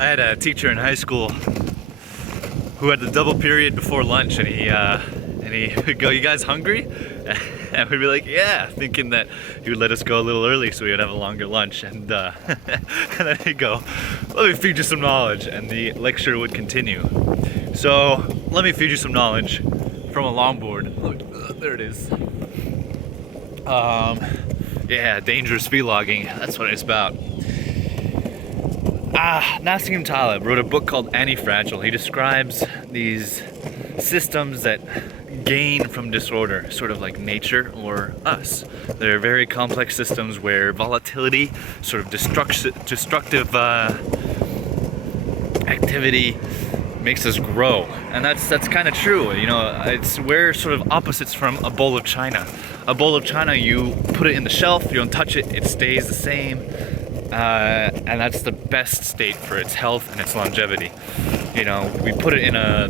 I had a teacher in high school who had the double period before lunch, and he would go, "You guys hungry?" And we'd be like, "Yeah," thinking that he would let us go a little early so we would have a longer lunch. And and then he'd go, "Let me feed you some knowledge," and the lecture would continue. So let me feed you some knowledge from a longboard. Look, there it is. Yeah, dangerous vlogging. That's what it's about. Nassim Taleb wrote a book called Antifragile. He describes these systems that gain from disorder, sort of like nature or us. They're very complex systems where volatility, sort of destructive activity makes us grow. And that's kind of true. You know, we're sort of opposites from a bowl of china. A bowl of china, you put it in the shelf, you don't touch it, it stays the same. And that's the best state for its health and its longevity. You know, we put it in a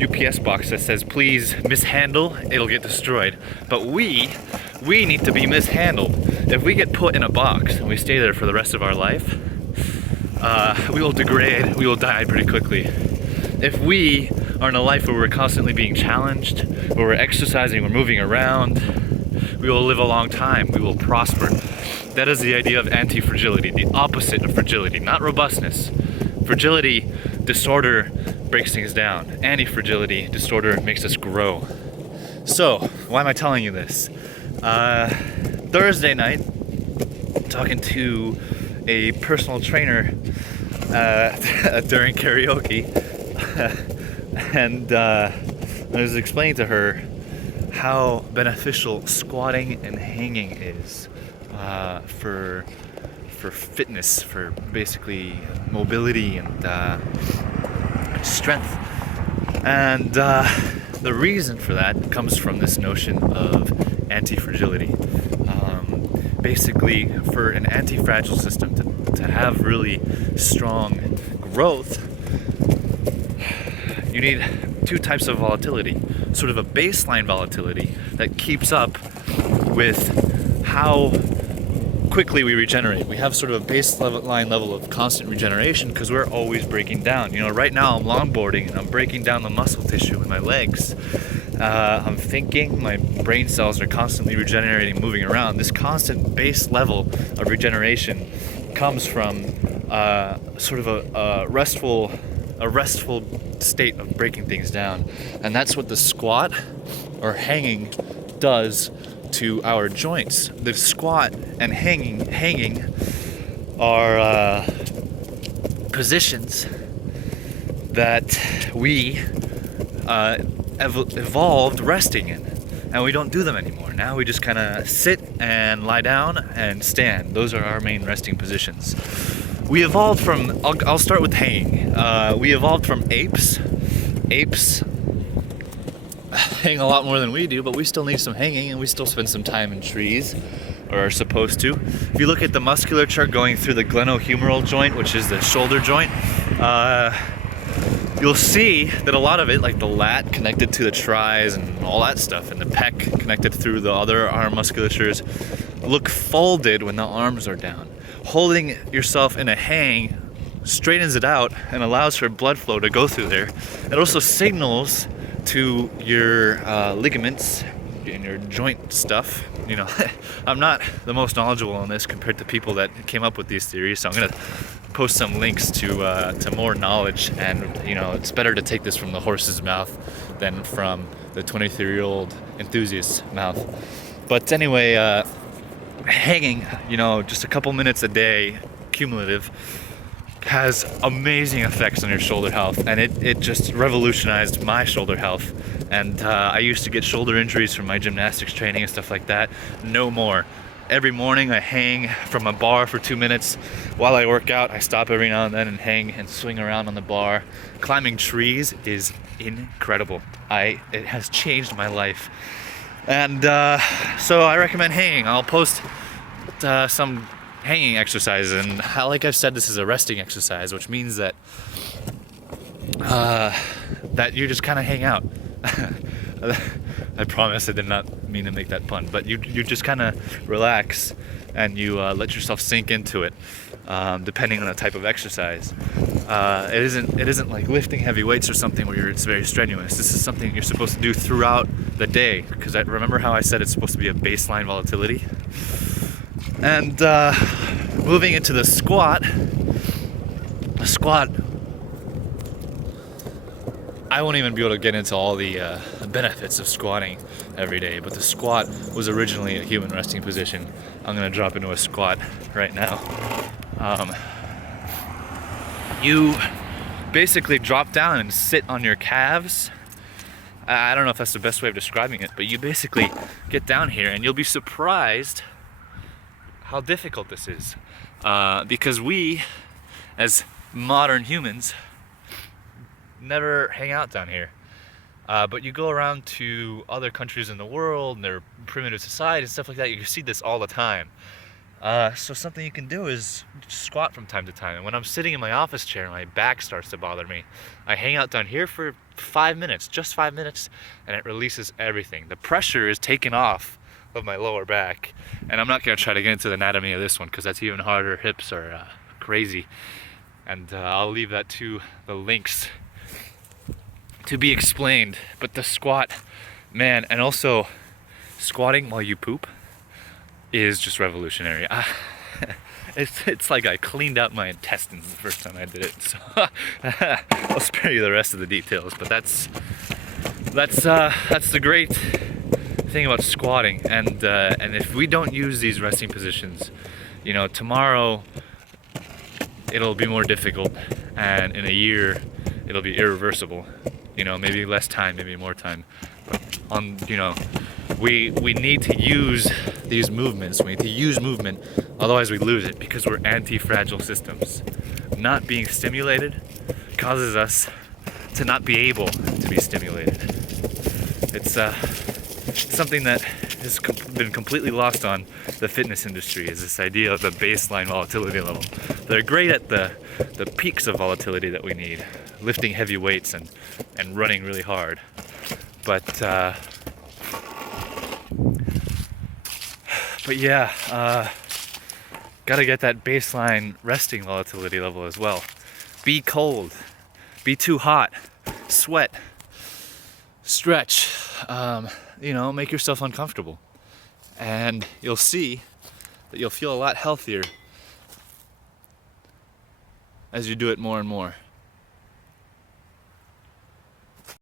UPS box that says, "Please mishandle," it'll get destroyed. But we need to be mishandled. If we get put in a box and we stay there for the rest of our life, we will degrade, we will die pretty quickly. If we are in a life where we're constantly being challenged, where we're exercising, we're moving around, we will live a long time, we will prosper. That is the idea of anti-fragility, the opposite of fragility, not robustness. Fragility, disorder, breaks things down. Anti-fragility, disorder, makes us grow. So, why am I telling you this? Thursday night, talking to a personal trainer during karaoke, and I was explaining to her how beneficial squatting and hanging is for fitness, for basically mobility and strength. And the reason for that comes from this notion of anti-fragility. Basically, for an anti-fragile system to have really strong growth, you need two types of volatility. Sort of a baseline volatility that keeps up with how quickly we regenerate. We have sort of a baseline level of constant regeneration because we're always breaking down. You know, right now I'm longboarding and I'm breaking down the muscle tissue in my legs. I'm thinking, my brain cells are constantly regenerating, moving around. This constant base level of regeneration comes from sort of a restful state of breaking things down. And that's what the squat or hanging does to our joints. The squat and hanging are positions that we evolved resting in, and we don't do them anymore. Now we just kind of sit and lie down and stand. Those are our main resting positions. We evolved from, I'll start with hanging. We evolved from apes. Apes hang a lot more than we do, but we still need some hanging, and we still spend some time in trees, or are supposed to. If you look at the musculature going through the glenohumeral joint, which is the shoulder joint, you'll see that a lot of it, like the lat connected to the tris and all that stuff, and the pec connected through the other arm musculatures, look folded when the arms are down. Holding yourself in a hang straightens it out and allows for blood flow to go through there. It also signals to your ligaments and your joint stuff. You know, I'm not the most knowledgeable on this compared to people that came up with these theories, so I'm gonna post some links to more knowledge. And you know, it's better to take this from the horse's mouth than from the 23-year-old enthusiast's mouth. But anyway, hanging, you know, just a couple minutes a day, cumulative, has amazing effects on your shoulder health, and it just revolutionized my shoulder health. And I used to get shoulder injuries from my gymnastics training and stuff like that. No more. Every morning I hang from a bar for 2 minutes. While I work out, I stop every now and then and hang and swing around on the bar. Climbing trees is incredible. It has changed my life. And so I recommend hanging. I'll post some hanging exercises, and like I've said, this is a resting exercise, which means that that you just kind of hang out. I promise I did not mean to make that pun, but you just kind of relax and you let yourself sink into it. depending on the type of exercise. It isn't like lifting heavy weights or something where it's very strenuous. This is something you're supposed to do throughout the day, because I remember how I said it's supposed to be a baseline volatility. And moving into the squat, I won't even be able to get into all the benefits of squatting every day, but the squat was originally a human resting position. I'm gonna drop into a squat right now. You basically drop down and sit on your calves. I don't know if that's the best way of describing it, but you basically get down here and you'll be surprised how difficult this is. Because we, as modern humans, never hang out down here. But you go around to other countries in the world and their primitive society and stuff like that, you see this all the time. So something you can do is squat from time to time. And when I'm sitting in my office chair and my back starts to bother me, I hang out down here for 5 minutes, just 5 minutes, and it releases everything. The pressure is taken off of my lower back. And I'm not gonna try to get into the anatomy of this one because that's even harder. Hips are crazy. And I'll leave that to the links to be explained. But the squat, man, and also squatting while you poop is just revolutionary. It's like I cleaned out my intestines the first time I did it. So I'll spare you the rest of the details. But that's the great thing about squatting. And if we don't use these resting positions, you know, tomorrow it'll be more difficult, and in a year it'll be irreversible. You know, maybe less time, maybe more time. But we need to use these movements. We need to use movement, otherwise we lose it, because we're anti-fragile systems. Not being stimulated causes us to not be able to be stimulated. It's something that has been completely lost on the fitness industry, is this idea of the baseline volatility level. They're great at the peaks of volatility that we need, lifting heavy weights and running really hard. But yeah, gotta get that baseline resting volatility level as well. Be cold, be too hot, sweat, stretch, make yourself uncomfortable. And you'll see that you'll feel a lot healthier as you do it more and more.